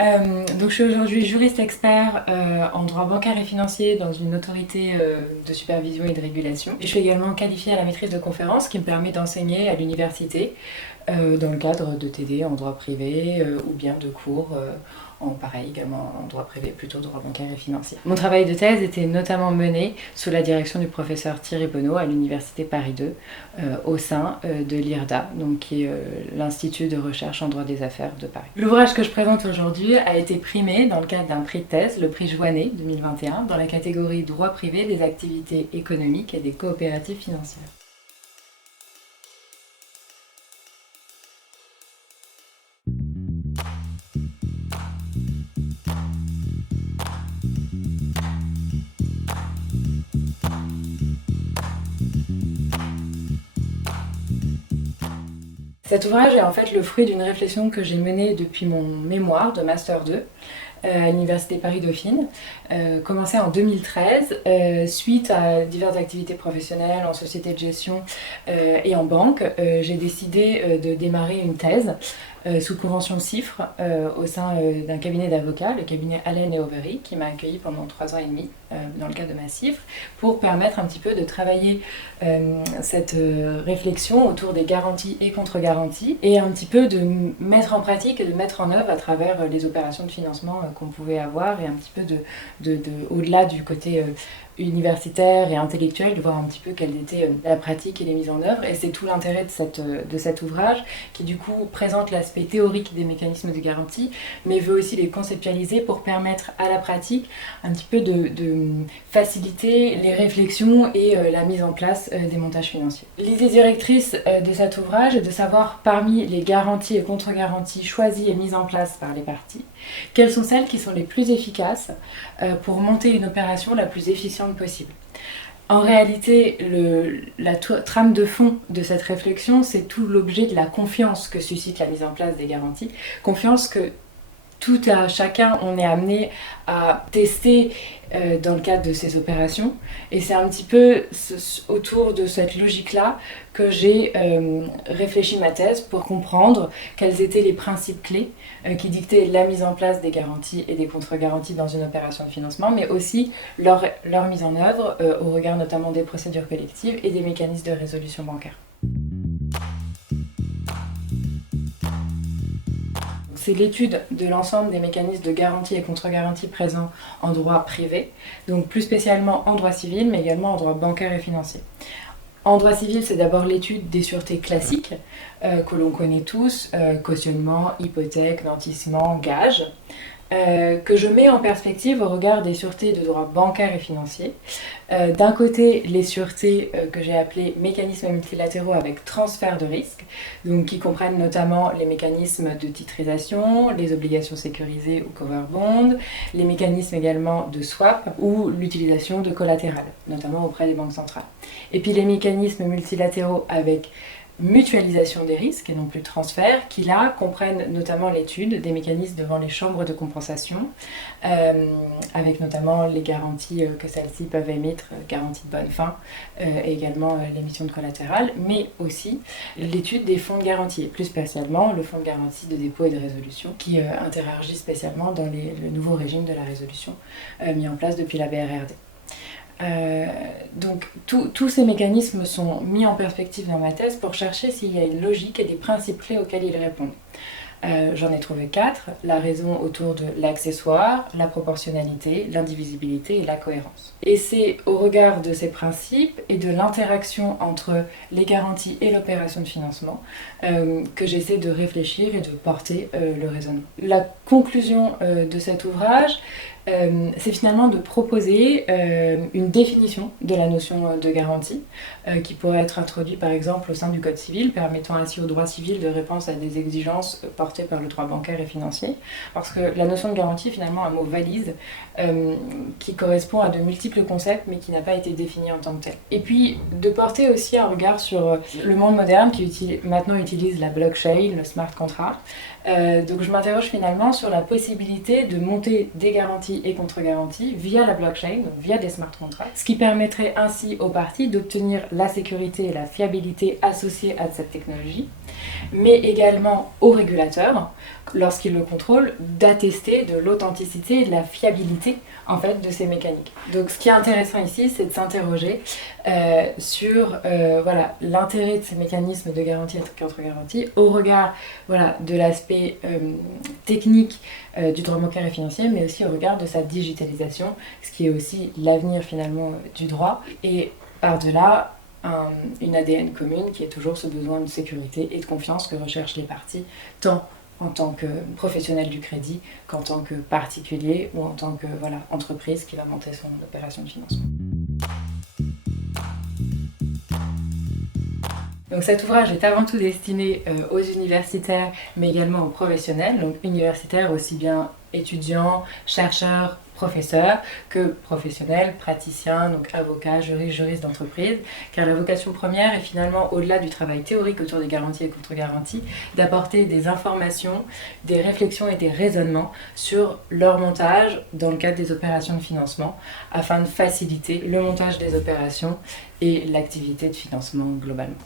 Donc je suis aujourd'hui juriste expert en droit bancaire et financier dans une autorité de supervision et de régulation. Et je suis également qualifiée à la maîtrise de conférences qui me permet d'enseigner à l'université dans le cadre de TD en droit privé ou bien de cours pareil également en droit privé, plutôt droit bancaire et financier. Mon travail de thèse était notamment mené sous la direction du professeur Thierry Bonneau à l'université Paris 2 au sein de l'IRDA, donc qui est l'Institut de recherche en droit des affaires de Paris. L'ouvrage que je présente aujourd'hui a été primé dans le cadre d'un prix de thèse, le prix Joannet 2021, dans la catégorie droit privé des activités économiques et des coopératives financières. Cet ouvrage est en fait le fruit d'une réflexion que j'ai menée depuis mon mémoire de Master 2 à l'Université Paris-Dauphine, commencé en 2013, suite à diverses activités professionnelles en société de gestion et en banque. J'ai décidé de démarrer une thèse sous convention CIFRE au sein d'un cabinet d'avocats, le cabinet Allen et Overy, qui m'a accueilli pendant 3 ans et demi dans le cadre de ma CIFRE, pour permettre un petit peu de travailler cette réflexion autour des garanties et contre-garanties, et un petit peu de mettre en pratique et de mettre en œuvre à travers les opérations de financement qu'on pouvait avoir, et un petit peu au-delà du côté universitaire et intellectuel, de voir un petit peu quelle était la pratique et les mises en œuvre. Et c'est tout l'intérêt de cet ouvrage, qui du coup présente l'aspect théorique des mécanismes de garantie, mais veut aussi les conceptualiser pour permettre à la pratique un petit peu de faciliter les réflexions et la mise en place des montages financiers. L'idée directrice de cet ouvrage est de savoir, parmi les garanties et contre-garanties choisies et mises en place par les parties, quelles sont celles qui sont les plus efficaces pour monter une opération la plus efficiente possible. En réalité, la trame de fond de cette réflexion, c'est tout l'objet de la confiance que suscite la mise en place des garanties. Confiance que tout à chacun, on est amené à tester dans le cadre de ces opérations. Et c'est un petit peu autour de cette logique-là que j'ai réfléchi ma thèse pour comprendre quels étaient les principes clés qui dictaient la mise en place des garanties et des contre-garanties dans une opération de financement, mais aussi leur mise en œuvre au regard notamment des procédures collectives et des mécanismes de résolution bancaire. C'est l'étude de l'ensemble des mécanismes de garantie et contre-garantie présents en droit privé, donc plus spécialement en droit civil, mais également en droit bancaire et financier. En droit civil, c'est d'abord l'étude des sûretés classiques, que l'on connaît tous, cautionnement, hypothèque, nantissement, gage, que je mets en perspective au regard des sûretés de droit bancaire et financier. D'un côté, les sûretés que j'ai appelées mécanismes multilatéraux avec transfert de risque, donc qui comprennent notamment les mécanismes de titrisation, les obligations sécurisées ou cover bond, les mécanismes également de swap ou l'utilisation de collatéral, notamment auprès des banques centrales. Et puis les mécanismes multilatéraux avec mutualisation des risques et non plus transfert, qui là comprennent notamment l'étude des mécanismes devant les chambres de compensation, avec notamment les garanties que celles-ci peuvent émettre, garanties de bonne fin, et également l'émission de collatéral, mais aussi l'étude des fonds de garantie, et plus spécialement le fonds de garantie de dépôt et de résolution, qui interagit spécialement dans le nouveau régime de la résolution mis en place depuis la BRRD. Donc tous ces mécanismes sont mis en perspective dans ma thèse pour chercher s'il y a une logique et des principes clés auxquels ils répondent. J'en ai trouvé 4, la raison autour de l'accessoire, la proportionnalité, l'indivisibilité et la cohérence. Et c'est au regard de ces principes et de l'interaction entre les garanties et l'opération de financement que j'essaie de réfléchir et de porter le raisonnement. La conclusion de cet ouvrage, c'est finalement de proposer une définition de la notion de garantie qui pourrait être introduite par exemple au sein du Code civil, permettant ainsi au droit civil de répondre à des exigences portées par le droit bancaire et financier. Parce que la notion de garantie est finalement un mot valise qui correspond à de multiples concepts mais qui n'a pas été défini en tant que tel. Et puis de porter aussi un regard sur le monde moderne qui maintenant utilise la blockchain, le smart contract. Donc je m'interroge finalement sur la possibilité de monter des garanties et contre-garanties via la blockchain, donc via des smart contracts, ce qui permettrait ainsi aux parties d'obtenir la sécurité et la fiabilité associées à cette technologie, mais également aux régulateurs l'opérateur, lorsqu'il le contrôle, d'attester de l'authenticité et de la fiabilité en fait, de ces mécaniques. Donc ce qui est intéressant ici, c'est de s'interroger sur voilà, l'intérêt de ces mécanismes de garantie et contre-garantie au regard voilà, de l'aspect technique du droit bancaire et financier, mais aussi au regard de sa digitalisation, ce qui est aussi l'avenir finalement du droit. Et par-delà, une ADN commune qui est toujours ce besoin de sécurité et de confiance que recherchent les parties, tant en tant que professionnel du crédit qu'en tant que particulier ou en tant que voilà, entreprise qui va monter son opération de financement. Donc cet ouvrage est avant tout destiné aux universitaires, mais également aux professionnels, donc universitaires aussi bien étudiants, chercheurs, professeurs, que professionnels, praticiens, donc avocats, juristes d'entreprise, car la vocation première est finalement, au-delà du travail théorique autour des garanties et contre-garanties, d'apporter des informations, des réflexions et des raisonnements sur leur montage dans le cadre des opérations de financement, afin de faciliter le montage des opérations et l'activité de financement globalement.